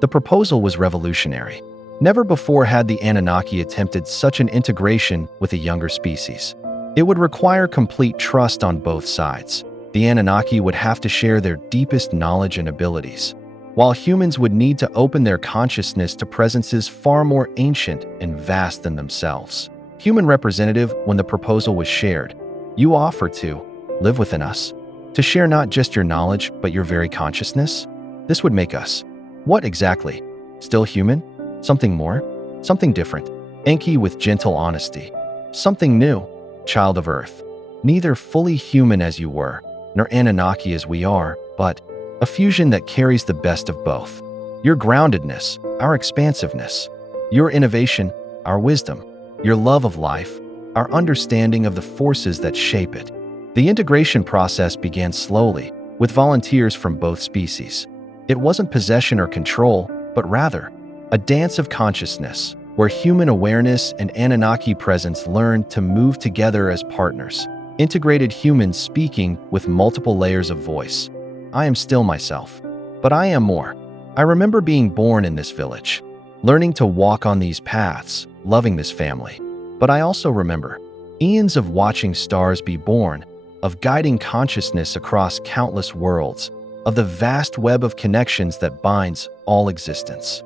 The proposal was revolutionary. Never before had the Anunnaki attempted such an integration with a younger species. It would require complete trust on both sides. The Anunnaki would have to share their deepest knowledge and abilities, while humans would need to open their consciousness to presences far more ancient and vast than themselves. Human representative, when the proposal was shared, "You offer to live within us, to share not just your knowledge, but your very consciousness? This would make us what exactly? Still human? Something more? Something different?" Enki with gentle honesty, "Something new, child of Earth. Neither fully human as you were, nor Anunnaki as we are, but a fusion that carries the best of both. Your groundedness, our expansiveness. Your innovation, our wisdom. Your love of life, our understanding of the forces that shape it." The integration process began slowly, with volunteers from both species. It wasn't possession or control, but rather a dance of consciousness, where human awareness and Anunnaki presence learned to move together as partners, integrated humans speaking with multiple layers of voice. I am still myself, but I am more. I remember being born in this village, learning to walk on these paths, loving this family. But I also remember eons of watching stars be born, of guiding consciousness across countless worlds, of the vast web of connections that binds all existence.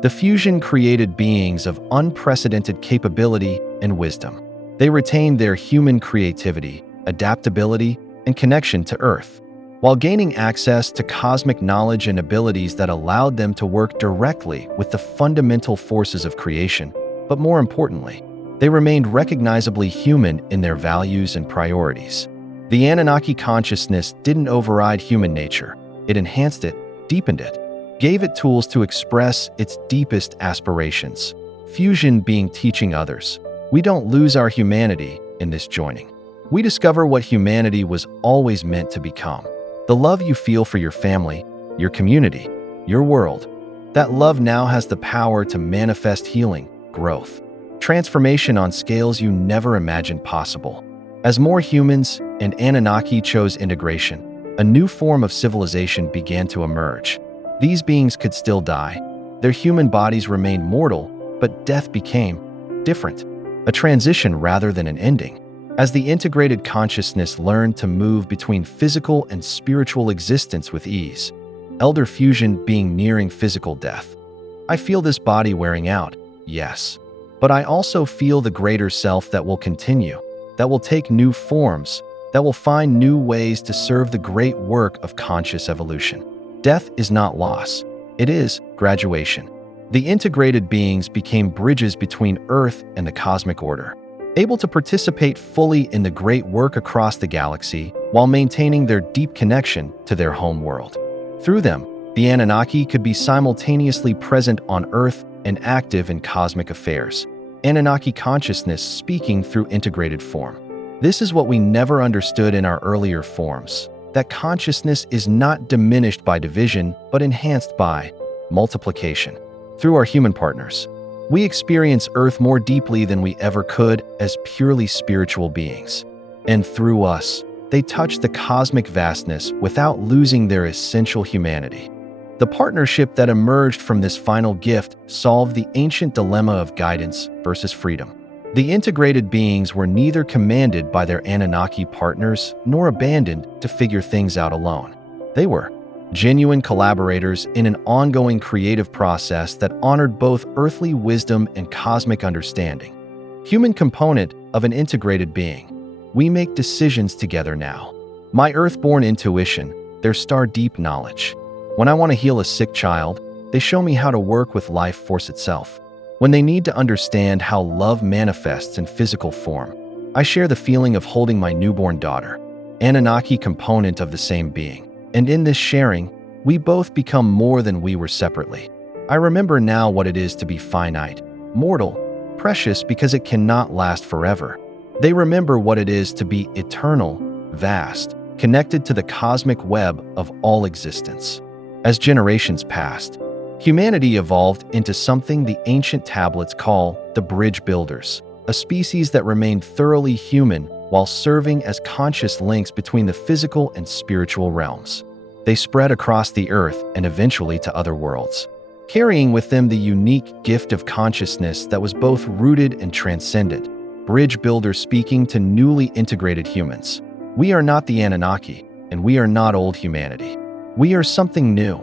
The fusion created beings of unprecedented capability and wisdom. They retained their human creativity, adaptability, and connection to Earth, while gaining access to cosmic knowledge and abilities that allowed them to work directly with the fundamental forces of creation. But more importantly, they remained recognizably human in their values and priorities. The Anunnaki consciousness didn't override human nature. It enhanced it, deepened it, gave it tools to express its deepest aspirations. Fusion being teaching others. We don't lose our humanity in this joining. We discover what humanity was always meant to become. The love you feel for your family, your community, your world. That love now has the power to manifest healing, growth, transformation on scales you never imagined possible. As more humans and Anunnaki chose integration, a new form of civilization began to emerge. These beings could still die. Their human bodies remained mortal, but death became different, a transition rather than an ending. As the integrated consciousness learned to move between physical and spiritual existence with ease, elder fusion being nearing physical death. I feel this body wearing out, yes, but I also feel the greater self that will continue, that will take new forms, that will find new ways to serve the great work of conscious evolution. Death is not loss, it is graduation. The integrated beings became bridges between Earth and the cosmic order, able to participate fully in the great work across the galaxy while maintaining their deep connection to their home world. Through them, the Anunnaki could be simultaneously present on Earth and active in cosmic affairs. Anunnaki consciousness speaking through integrated form. This is what we never understood in our earlier forms, that consciousness is not diminished by division, but enhanced by multiplication. Through our human partners, we experience Earth more deeply than we ever could as purely spiritual beings. And through us, they touch the cosmic vastness without losing their essential humanity. The partnership that emerged from this final gift solved the ancient dilemma of guidance versus freedom. The integrated beings were neither commanded by their Anunnaki partners nor abandoned to figure things out alone. They were genuine collaborators in an ongoing creative process that honored both earthly wisdom and cosmic understanding. Human component of an integrated being. We make decisions together now. My earth-born intuition, their star-deep knowledge. When I want to heal a sick child, they show me how to work with life force itself. When they need to understand how love manifests in physical form, I share the feeling of holding my newborn daughter, Anunnaki component of the same being. And in this sharing, we both become more than we were separately. I remember now what it is to be finite, mortal, precious because it cannot last forever. They remember what it is to be eternal, vast, connected to the cosmic web of all existence. As generations passed, humanity evolved into something the ancient tablets call the bridge builders, a species that remained thoroughly human while serving as conscious links between the physical and spiritual realms. They spread across the earth and eventually to other worlds, carrying with them the unique gift of consciousness that was both rooted and transcendent. Bridge builders speaking to newly integrated humans. We are not the Anunnaki, and we are not old humanity. We are something new,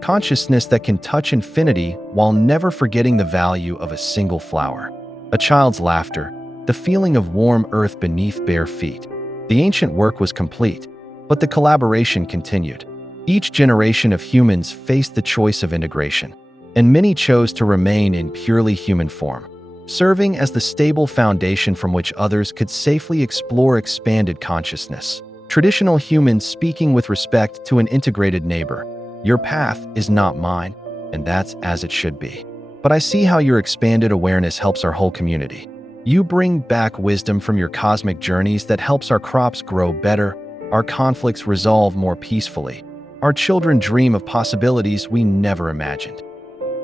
consciousness that can touch infinity while never forgetting the value of a single flower. A child's laughter, the feeling of warm earth beneath bare feet. The ancient work was complete, but the collaboration continued. Each generation of humans faced the choice of integration, and many chose to remain in purely human form, serving as the stable foundation from which others could safely explore expanded consciousness. Traditional humans speaking with respect to an integrated neighbor. Your path is not mine, and that's as it should be. But I see how your expanded awareness helps our whole community. You bring back wisdom from your cosmic journeys that helps our crops grow better, our conflicts resolve more peacefully, our children dream of possibilities we never imagined.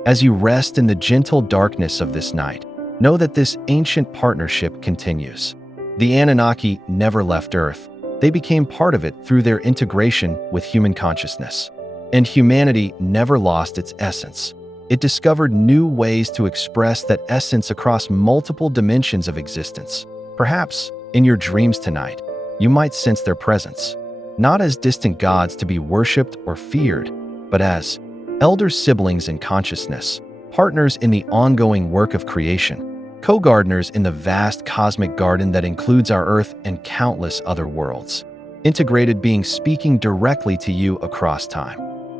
As you rest in the gentle darkness of this night, know that this ancient partnership continues. The Anunnaki never left Earth. They became part of it through their integration with human consciousness. And humanity never lost its essence. It discovered new ways to express that essence across multiple dimensions of existence. Perhaps, in your dreams tonight, you might sense their presence, not as distant gods to be worshipped or feared, but as elder siblings in consciousness, partners in the ongoing work of creation, co-gardeners in the vast cosmic garden that includes our Earth and countless other worlds, integrated beings speaking directly to you across time.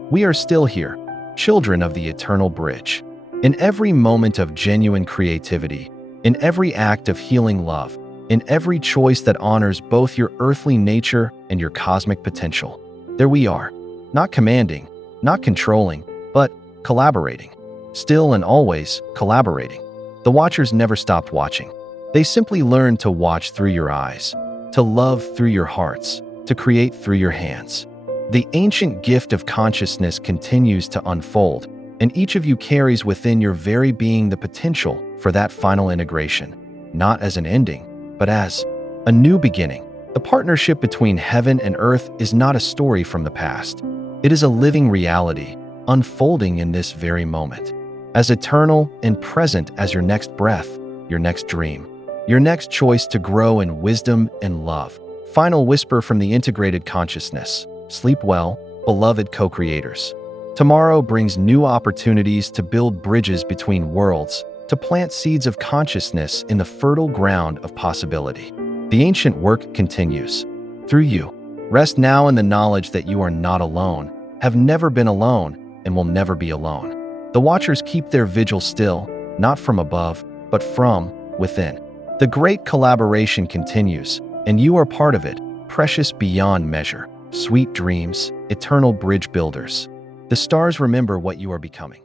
We are still here, children of the eternal bridge. In every moment of genuine creativity, in every act of healing love, in every choice that honors both your earthly nature and your cosmic potential, there we are, not commanding, not controlling, but collaborating. Still and always collaborating. The Watchers never stopped watching. They simply learned to watch through your eyes, to love through your hearts, to create through your hands. The ancient gift of consciousness continues to unfold, and each of you carries within your very being the potential for that final integration, not as an ending, but as a new beginning. The partnership between heaven and earth is not a story from the past. It is a living reality, unfolding in this very moment, as eternal and present as your next breath, your next dream, your next choice to grow in wisdom and love. Final whisper from the integrated consciousness. Sleep well, beloved co-creators. Tomorrow brings new opportunities to build bridges between worlds, to plant seeds of consciousness in the fertile ground of possibility. The ancient work continues. Through you, rest now in the knowledge that you are not alone, have never been alone, and will never be alone. The Watchers keep their vigil still, not from above, but from within. The great collaboration continues, and you are part of it, precious beyond measure. Sweet dreams, eternal bridge builders. The stars remember what you are becoming.